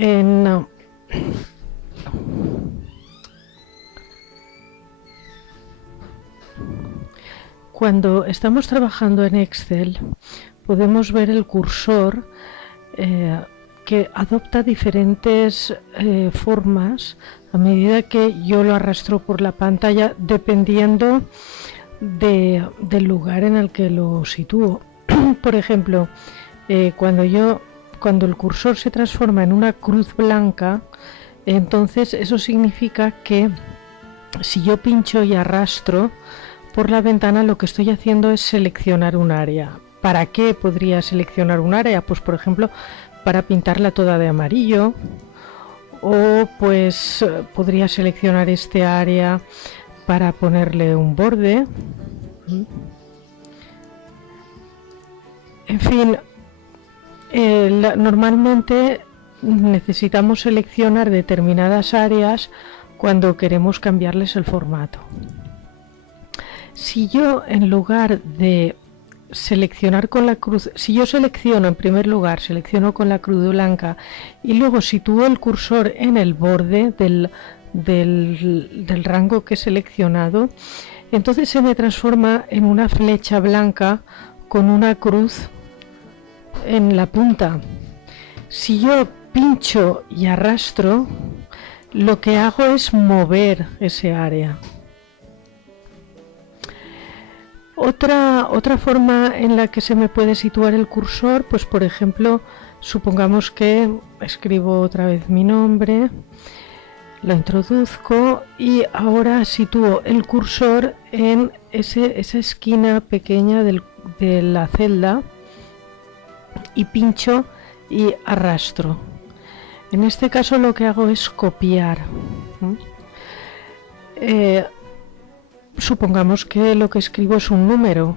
En, cuando estamos trabajando en Excel, podemos ver el cursor que adopta diferentes formas a medida que yo lo arrastro por la pantalla, dependiendo del lugar en el que lo sitúo. Por ejemplo, cuando el cursor se transforma en una cruz blanca, entonces eso significa que si yo pincho y arrastro por la ventana, lo que estoy haciendo es seleccionar un área. ¿Para qué podría seleccionar un área? Pues por ejemplo, para pintarla toda de amarillo, o pues podría seleccionar este área para ponerle un borde. En fin, normalmente necesitamos seleccionar determinadas áreas cuando queremos cambiarles el formato. Si yo, en lugar de seleccionar con la cruz, si yo selecciono en primer lugar, selecciono con la cruz blanca y luego sitúo el cursor en el borde del rango que he seleccionado, entonces se me transforma en una flecha blanca con una cruz en la punta. Si yo pincho y arrastro, lo que hago es mover ese área. Otra forma en la que se me puede situar el cursor, pues por ejemplo, supongamos que escribo otra vez mi nombre, lo introduzco y ahora sitúo el cursor en esa esquina pequeña de la celda y pincho y arrastro. En este caso lo que hago es copiar. Supongamos que lo que escribo es un número,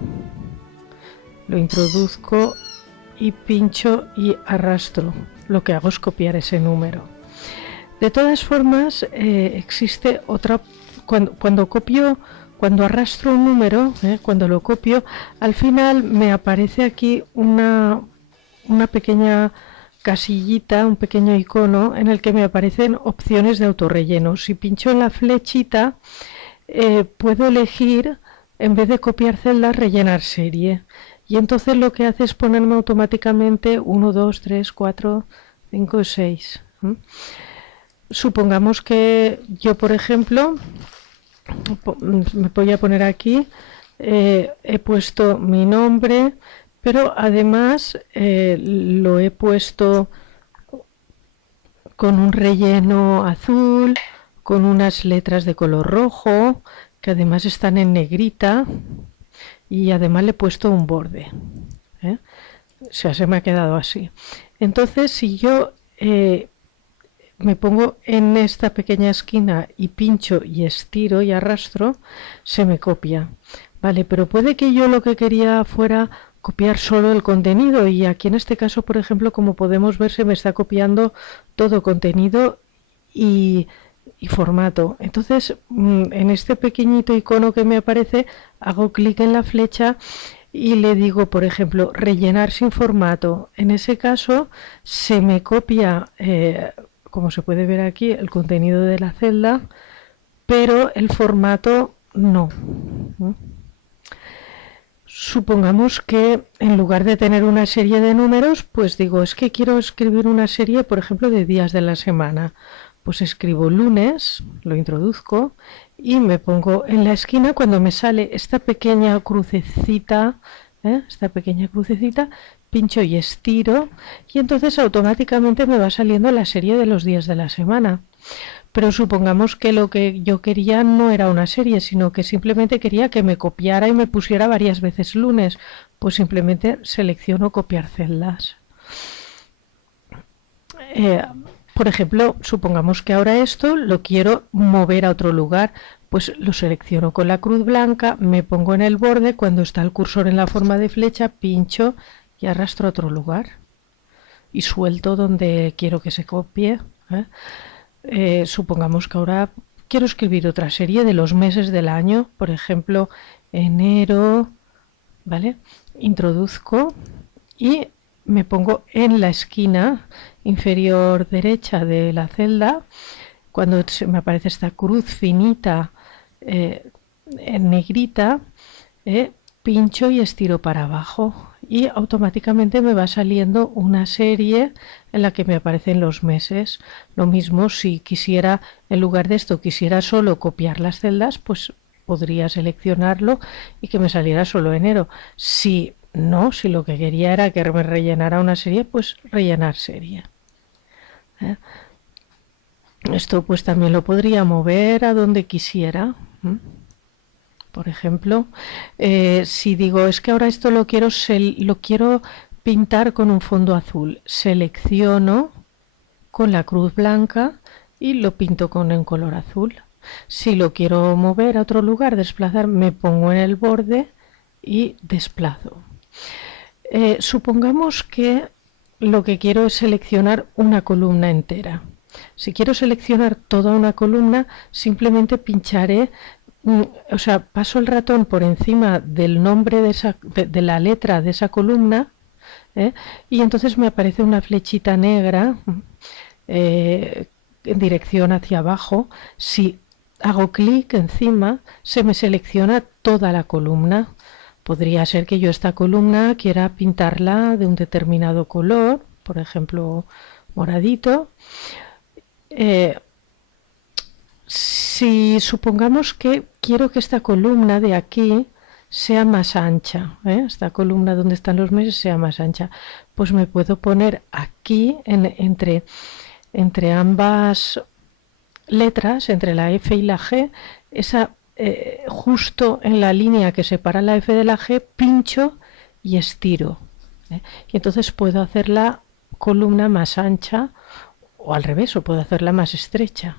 lo introduzco y pincho y arrastro. Lo que hago es copiar ese número. De todas formas, existe otra, cuando arrastro un número, cuando lo copio, al final me aparece aquí una pequeña casillita, un pequeño icono en el que me aparecen opciones de autorrelleno. Si pincho en la flechita, puedo elegir, en vez de copiar celdas, rellenar serie. Y entonces lo que hace es ponerme automáticamente 1, 2, 3, 4, 5, 6. Supongamos que yo, por ejemplo, me voy a poner aquí, he puesto mi nombre, pero además lo he puesto con un relleno azul, con unas letras de color rojo, que además están en negrita, y además le he puesto un borde. O sea, se me ha quedado así. Entonces, si yo me pongo en esta pequeña esquina y pincho y estiro y arrastro, se me copia. Vale, pero puede que yo lo que quería fuera copiar solo el contenido, y aquí en este caso, por ejemplo, como podemos ver, se me está copiando todo contenido y formato. Entonces, en este pequeñito icono que me aparece, hago clic en la flecha y le digo, por ejemplo, rellenar sin formato. En ese caso, se me copia, como se puede ver aquí, el contenido de la celda, pero el formato no. Supongamos que en lugar de tener una serie de números, pues digo, es que quiero escribir una serie, por ejemplo, de días de la semana. Pues escribo lunes, lo introduzco y me pongo en la esquina. Cuando me sale esta pequeña crucecita, pincho y estiro, y entonces automáticamente me va saliendo la serie de los días de la semana. Pero supongamos que lo que yo quería no era una serie, sino que simplemente quería que me copiara y me pusiera varias veces lunes. Pues simplemente selecciono copiar celdas. Por ejemplo, supongamos que ahora esto lo quiero mover a otro lugar, pues lo selecciono con la cruz blanca, me pongo en el borde, cuando está el cursor en la forma de flecha, pincho y arrastro a otro lugar y suelto donde quiero que se copie. Supongamos que ahora quiero escribir otra serie de los meses del año, por ejemplo, enero, ¿vale? Introduzco y me pongo en la esquina inferior derecha de la celda, cuando me aparece esta cruz finita en negrita, pincho y estiro para abajo y automáticamente me va saliendo una serie en la que me aparecen los meses. Lo mismo si quisiera, en lugar de esto, quisiera solo copiar las celdas, pues podría seleccionarlo y que me saliera solo enero. Si no, si lo que quería era que me rellenara una serie, pues rellenar serie. Esto pues también lo podría mover a donde quisiera. Por ejemplo, si digo es que ahora esto lo quiero pintar con un fondo azul, selecciono con la cruz blanca y lo pinto en color azul. Si lo quiero mover a otro lugar, desplazar, me pongo en el borde y desplazo. Supongamos que lo que quiero es seleccionar una columna entera. Si quiero seleccionar toda una columna, simplemente pincharé, o sea, paso el ratón por encima del nombre de la letra de esa columna, y entonces me aparece una flechita negra en dirección hacia abajo. Si hago clic encima, se me selecciona toda la columna. Podría ser que yo esta columna quiera pintarla de un determinado color, por ejemplo, moradito. Si supongamos que quiero que esta columna de aquí sea más ancha, esta columna donde están los meses sea más ancha, pues me puedo poner aquí entre ambas letras, entre la F y la G, justo en la línea que separa la F de la G, pincho y estiro. Y entonces puedo hacer la columna más ancha o al revés, o puedo hacerla más estrecha.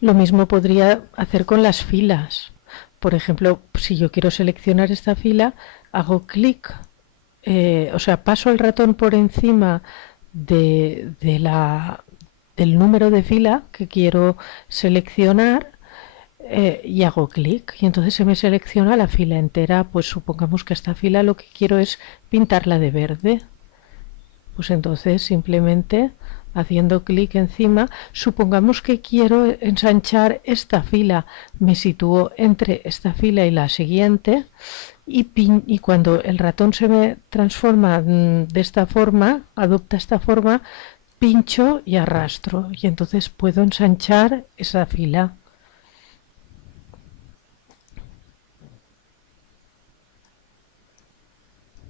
Lo mismo podría hacer con las filas. Por ejemplo, si yo quiero seleccionar esta fila, hago clic, o sea, paso el ratón por encima del número de fila que quiero seleccionar y hago clic. Y entonces se me selecciona la fila entera. Pues supongamos que esta fila lo que quiero es pintarla de verde. Pues entonces simplemente haciendo clic encima, supongamos que quiero ensanchar esta fila, me sitúo entre esta fila y la siguiente y cuando el ratón se me transforma de esta forma, adopta esta forma, pincho y arrastro y entonces puedo ensanchar esa fila.